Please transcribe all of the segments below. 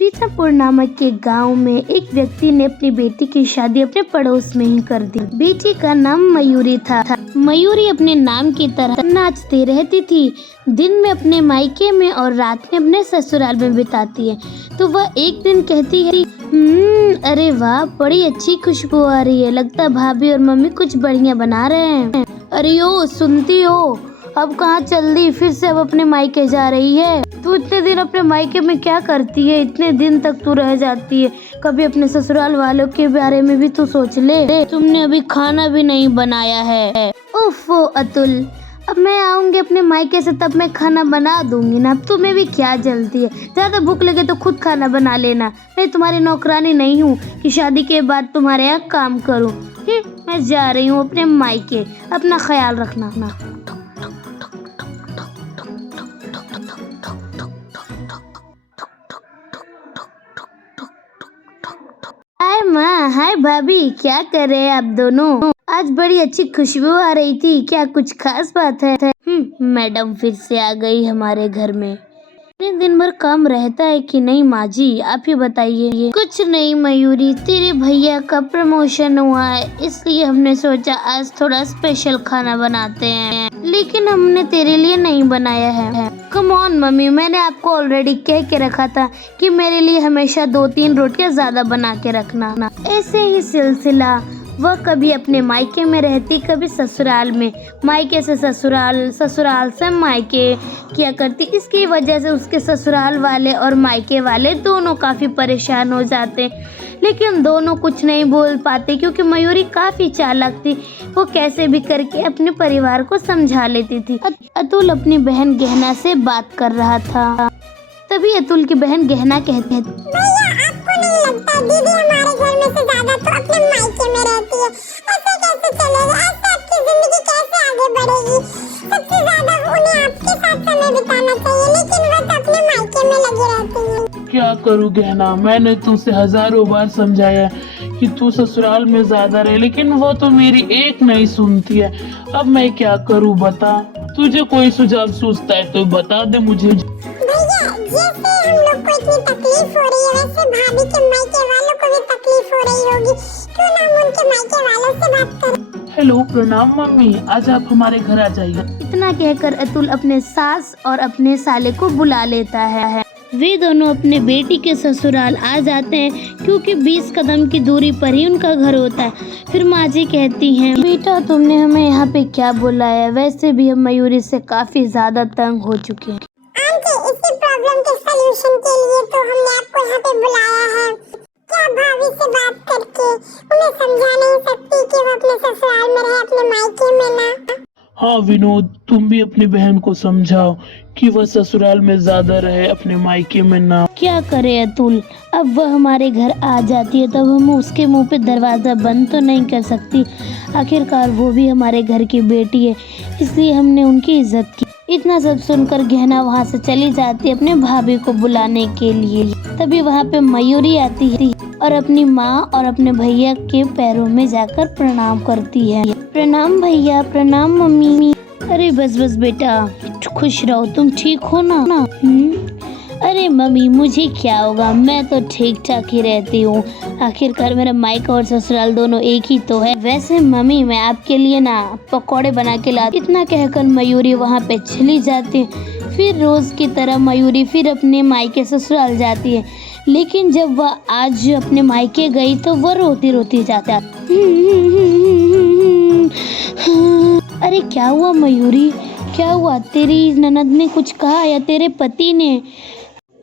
सीतापुर नामक के गांव में एक व्यक्ति ने अपनी बेटी की शादी अपने पड़ोस में ही कर दी। बेटी का नाम मयूरी था। मयूरी अपने नाम की तरह नाचती रहती थी। दिन में अपने मायके में और रात में अपने ससुराल में बिताती है। तो वह एक दिन कहती है, अरे वाह, बड़ी अच्छी खुशबू आ रही है। लगता है भाभी और मम्मी कुछ बढ़िया बना रहे हैं। अरे ओ, सुनती हो? अब कहाँ चल दी फिर से? अब अपने मायके जा रही है? तू इतने दिन अपने मायके में क्या करती है? इतने दिन तक तू रह जाती है। कभी अपने ससुराल वालों के बारे में भी तू सोच ले। तुमने अभी खाना भी नहीं बनाया है। ओफो अतुल, अब मैं आऊंगी अपने मायके से तब मैं खाना बना दूंगी ना। अब तुम्हें भी क्या जल्दी है? ज्यादा भूख लगे तो खुद खाना बना लेना। मैं तुम्हारी नौकरानी नहीं हूँ कि शादी के बाद तुम्हारे यहाँ काम करूँ। मैं जा रही हूँ अपने मायके, अपना ख्याल रखना। हाय माँ, हाय भाभी, क्या कर रहे हैं आप दोनों? आज बड़ी अच्छी खुशबू आ रही थी। क्या कुछ खास बात है? मैडम फिर से आ गई हमारे घर में। दिन भर काम रहता है कि नहीं माँ जी, आप ही बताइए। कुछ नहीं मयूरी, तेरे भैया का प्रमोशन हुआ है, इसलिए हमने सोचा आज थोड़ा स्पेशल खाना बनाते हैं, लेकिन हमने तेरे लिए नहीं बनाया है। कम ऑन मम्मी, मैंने आपको ऑलरेडी कह के रखा था कि मेरे लिए हमेशा 2-3 रोटियां ज्यादा बना के रखना। ऐसे ही सिलसिला वह कभी अपने मायके में रहती, कभी ससुराल में। मायके से ससुराल, ससुराल से मायके किया करती। इसकी वजह से उसके ससुराल वाले और मायके वाले दोनों काफ़ी परेशान हो जाते, लेकिन दोनों कुछ नहीं बोल पाते क्योंकि मयूरी काफ़ी चालाक थी। वो कैसे भी करके अपने परिवार को समझा लेती थी। अतुल अपनी बहन गहना से बात कर रहा था। तभी अतुल की बहन गहना कहते हैं, भैया आपको नहीं लगता दीदी हमारे घर में से ज्यादा तो अपने मायके में रहती है? ऐसे कैसे चलेगा? ऐसे आपकी जिंदगी कैसे आगे बढ़ेगी? सबसे ज्यादा उन्हें आपके साथ समय बिताना चाहिए, लेकिन वो तो अपने मायके में लगी रहती है। क्या करूँ गहना, मैंने तुझसे हजारों बार समझाया कि तू ससुराल में ज्यादा रहे, लेकिन वो तो मेरी एक नहीं सुनती है। अब मैं क्या करूँ बता? तुझे कोई सुझाव सूझता है तो बता दे मुझे। भैया जैसे हम लोग को इतनी तकलीफ हो रही है, वैसे भाभी के मायके वालों को भी तकलीफ हो रही होगी। क्यों ना हम उनके मायके वालों से बात करें? हेलो, प्रणाम मम्मी, आज आप हमारे घर आ जाइए। इतना कहकर अतुल अपने सास और अपने साले को बुला लेता है। वे दोनों अपने बेटी के ससुराल आ जाते हैं क्योंकि 20 कदम की दूरी पर ही उनका घर होता है। फिर माँ जी कहती हैं, बेटा तुमने हमें यहाँ पे क्या बुलाया? वैसे भी हम मयूरी से काफी ज्यादा तंग हो चुके हैं। आंटी, इसी प्रॉब्लम के सलूशन के लिए तो हमने आपको यहाँ पे बुलाया है। क्या भाभी से बात करके उन्हें समझा नहीं सकती कि वो अपने ससुराल में रहे, अपने मायके में ना? हाँ विनोद, तुम भी अपनी बहन को समझाओ कि वह ससुराल में ज्यादा रहे, अपने मायके में ना। क्या करे अतुल, अब वह हमारे घर आ जाती है तब हम उसके मुंह पे दरवाजा बंद तो नहीं कर सकती। आखिरकार वो भी हमारे घर की बेटी है, इसलिए हमने उनकी इज्जत की। इतना सब सुनकर गहना वहाँ से चली जाती है अपने भाभी को बुलाने के लिए। तभी वहाँ पे मयूरी आती है और अपनी माँ और अपने भैया के पैरों में जाकर प्रणाम करती है। प्रणाम भैया, प्रणाम मम्मी। अरे बस बस बेटा, खुश रहो, तुम ठीक हो ना? अरे मम्मी, मुझे क्या होगा, मैं तो ठीक ठाक ही रहती हूँ। आखिरकार मेरा मायका और ससुराल दोनों एक ही तो है। वैसे मम्मी, मैं आपके लिए ना पकौड़े बना के ला। इतना कहकर मयूरी वहाँ पे चली जाती है। फिर रोज की तरह मयूरी फिर अपने मायके ससुराल जाती है, लेकिन जब वह आज अपने मायके गई तो वह रोती रोती जाता। अरे क्या हुआ मयूरी, क्या हुआ? तेरी ननद ने कुछ कहा या तेरे पति ने?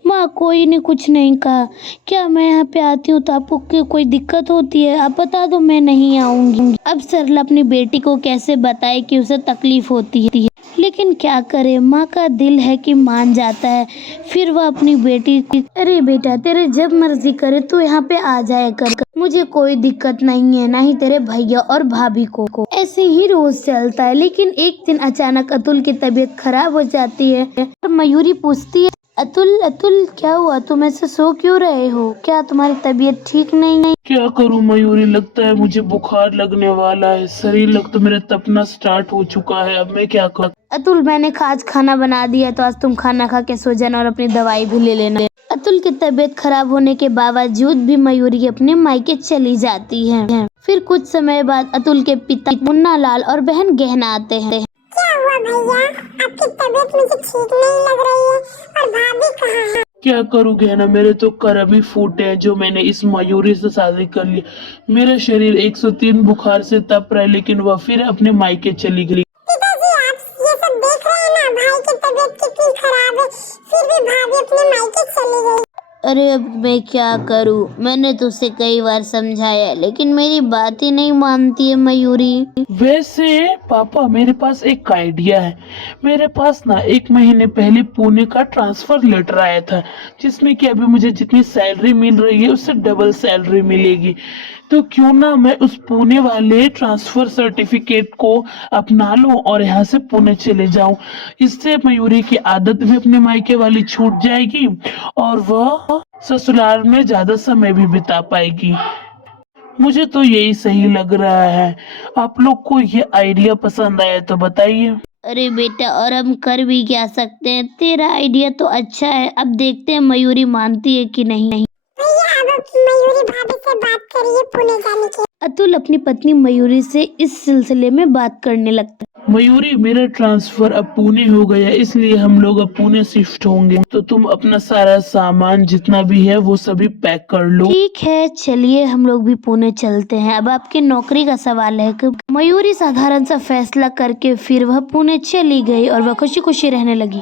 माँ, कोई ने कुछ नहीं कहा। क्या मैं यहाँ पे आती हूँ तो आपको कोई दिक्कत होती है? आप बता दो, मैं नहीं आऊंगी। अब सरला अपनी बेटी को कैसे बताए कि उसे तकलीफ होती है, लेकिन क्या करे, माँ का दिल है कि मान जाता है। फिर वह अपनी बेटी, अरे बेटा, तेरे जब मर्जी करे तू यहाँ पे आ जाए कर, मुझे कोई दिक्कत नहीं है, ना ही तेरे भैया और भाभी को। ऐसे ही रोज चलता है। लेकिन एक दिन अचानक अतुल की तबीयत खराब हो जाती है और मयूरी पूछती है, अतुल अतुल क्या हुआ, तुम ऐसे सो क्यों रहे हो? क्या तुम्हारी तबीयत ठीक नहीं है? क्या करूं मयूरी, लगता है मुझे बुखार लगने वाला है। शरीर लग तो मेरा तपना स्टार्ट हो चुका है। अब मैं क्या करूं? अतुल मैंने आज खाना बना दिया, तो आज तुम खाना खा के सो जाना और अपनी दवाई भी ले लेना। अतुल की तबीयत खराब होने के बावजूद भी मयूरी अपने मायके चली जाती है। फिर कुछ समय बाद अतुल के पिता मुन्ना लाल और बहन गहना आते हैं। क्या हुआ भैया, आपकी तबीयत मुझे ठीक नहीं लग रही है, और भाभी कहाँ है? क्या करूं गहना, मेरे तो करम ही फूटे हैं जो मैंने इस मयूरी से शादी कर ली। मेरा शरीर 103 बुखार से तप रहा है, लेकिन वह फिर अपने मायके चली गई। पिताजी आप ये सब देख रहे हैं ना, भाई की तबीयत कितनी खराब है, फिर भी भाभी अपने मायके चली गई। अरे अब मैं क्या करूं? मैंने तो उसे कई बार समझाया, लेकिन मेरी बात ही नहीं मानती है मयूरी। वैसे पापा, मेरे पास एक आइडिया है। मेरे पास ना 1 महीने पहले पुणे का ट्रांसफर लेटर आया था, जिसमें कि अभी मुझे जितनी सैलरी मिल रही है उससे डबल सैलरी मिलेगी। तो क्यों ना मैं उस पुणे वाले ट्रांसफर सर्टिफिकेट को अपना लूं और यहाँ से पुणे चले जाऊं। इससे मयूरी की आदत भी अपने मायके वाली छूट जाएगी और वह ससुराल में ज्यादा समय भी बिता पाएगी। मुझे तो यही सही लग रहा है। आप लोग को ये आइडिया पसंद आया तो बताइए। अरे बेटा, और हम कर भी क्या सकते हैं? तेरा आइडिया तो अच्छा है, अब देखते हैं मयूरी मानती है कि नहीं। भैया अब मयूरी भाभी से बात करिए पुणे जाने की। अतुल अपनी पत्नी मयूरी से इस सिलसिले में बात करने लगता है। मयूरी, मेरा ट्रांसफर अब पुणे हो गया, इसलिए हम लोग अब पुणे शिफ्ट होंगे। तो तुम अपना सारा सामान जितना भी है वो सभी पैक कर लो। ठीक है, चलिए हम लोग भी पुणे चलते हैं। अब आपकी नौकरी का सवाल है कि मयूरी साधारण सा फैसला करके फिर वह पुणे चली गई और वह खुशी खुशी रहने लगी।